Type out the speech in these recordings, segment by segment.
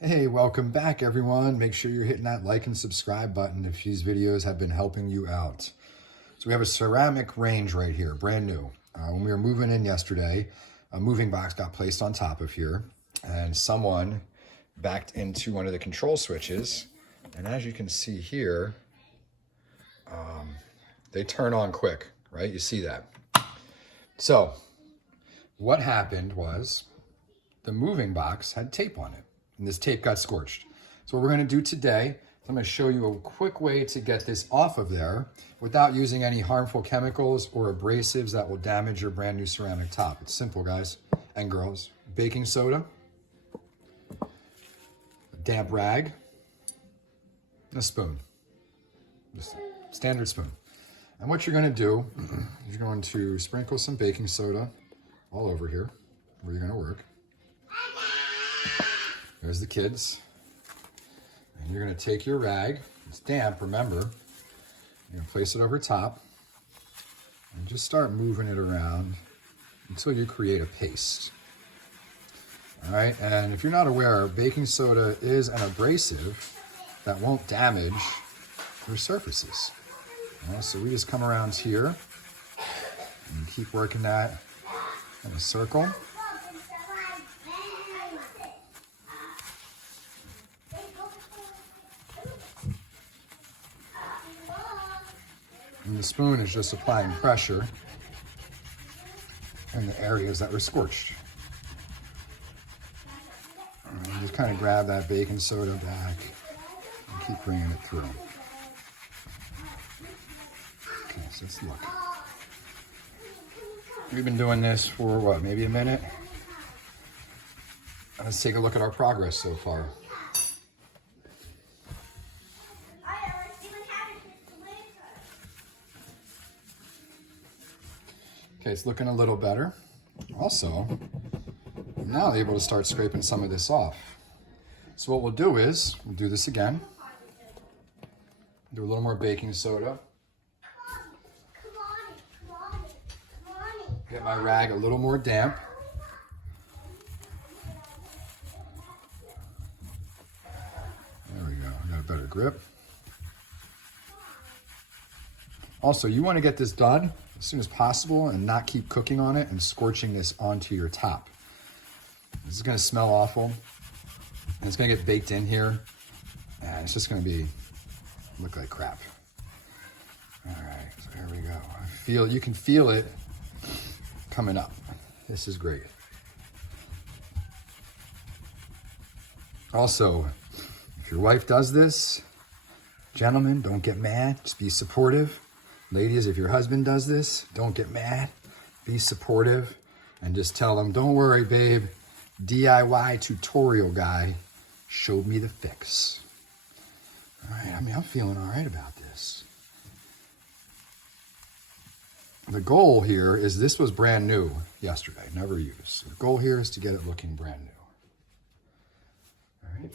Hey, welcome back everyone. Make sure you're hitting that like and subscribe button if these videos have been helping you out. So we have a ceramic range right here, brand new. When we were moving in yesterday, a moving box got placed on top of here and someone backed into one of the control switches. And as you can see here, they turn on quick, right? You see that. So what happened was the moving box had tape on it. And this tape got scorched. So what we're gonna do today, I'm gonna show you a quick way to get this off of there without using any harmful chemicals or abrasives that will damage your brand new ceramic top. It's simple, guys and girls. Baking soda, a damp rag, and a spoon. Just a standard spoon. And what you're gonna do, you're going to sprinkle some baking soda all over here where you're gonna work. There's the kids. And you're gonna take your rag, it's damp, remember. You're gonna place it over top and just start moving it around until you create a paste. All right, and if you're not aware, baking soda is an abrasive that won't damage your surfaces. So we just come around here and keep working that in a circle. And the spoon is just applying pressure in the areas that were scorched. And just kind of grab that baking soda back and keep bringing it through. Okay, so let's look. We've been doing this for what, maybe a minute? Let's take a look at our progress so far. Okay, it's looking a little better. Also, I'm now able to start scraping some of this off. So what we'll do is, we'll do this again. Do a little more baking soda. Get my rag a little more damp. There we go, I got a better grip. Also, you want to get this done as soon as possible and not keep cooking on it and scorching this onto your top. This is going to smell awful and it's going to get baked in here and it's just going to look like crap. All right, so here we go. You can feel it coming up. This is great. Also, if your wife does this, gentlemen, don't get mad, just be supportive. Ladies, if your husband does this, don't get mad, be supportive, and just tell them, don't worry, babe, DIY tutorial guy showed me the fix. All right, I mean, I'm feeling all right about this. The goal here is this was brand new yesterday, never used. So the goal here is to get it looking brand new. All right.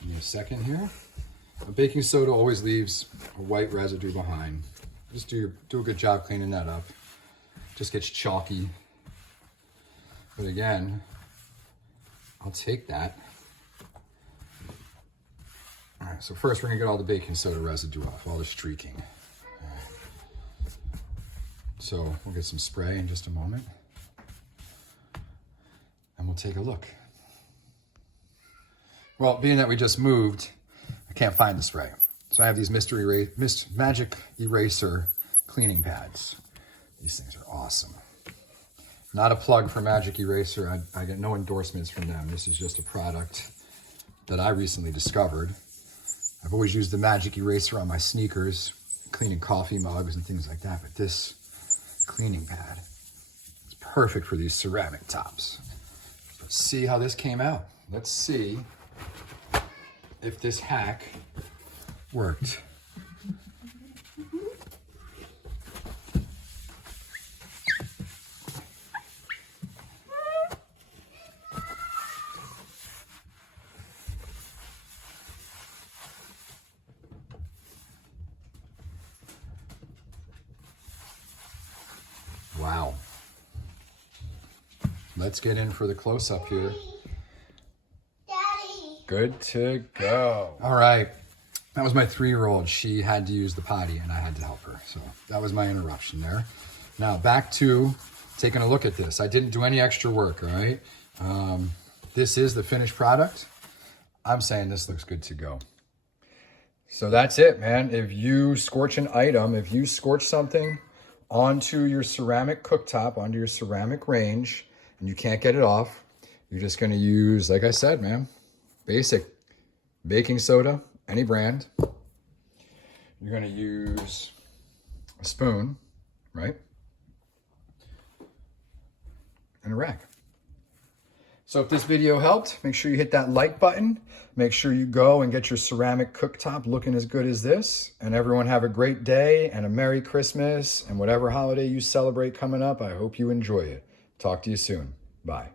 Give me a second here. The baking soda always leaves a white residue behind. Just do a good job cleaning that up. Just gets chalky. But again, I'll take that. All right, so first we're gonna get all the baking soda residue off, all the streaking. So we'll get some spray in just a moment. And we'll take a look. Well, being that we just moved, I can't find the spray. So I have these magic eraser cleaning pads. These things are awesome. Not a plug for Magic Eraser. I get no endorsements from them. This is just a product that I recently discovered. I've always used the Magic Eraser on my sneakers, cleaning coffee mugs and things like that, but this cleaning pad is perfect for these ceramic tops. Let's see how this came out. Let's see if this hack worked. Wow. let's get in for the close-up here. Daddy. Good to go. All right. That was my 3-year-old. She had to use the potty and I had to help her. So that was my interruption there. Now back to taking a look at this. I didn't do any extra work, all right? This is the finished product. I'm saying this looks good to go. So that's it, man. If you scorch an item, if you scorch something onto your ceramic cooktop, onto your ceramic range, and you can't get it off, you're just gonna use, like I said, man, basic baking soda, any brand. You're gonna use a spoon, right? And a rag. So if this video helped, make sure you hit that like button. Make sure you go and get your ceramic cooktop looking as good as this. And everyone have a great day and a Merry Christmas and whatever holiday you celebrate coming up. I hope you enjoy it. Talk to you soon. Bye.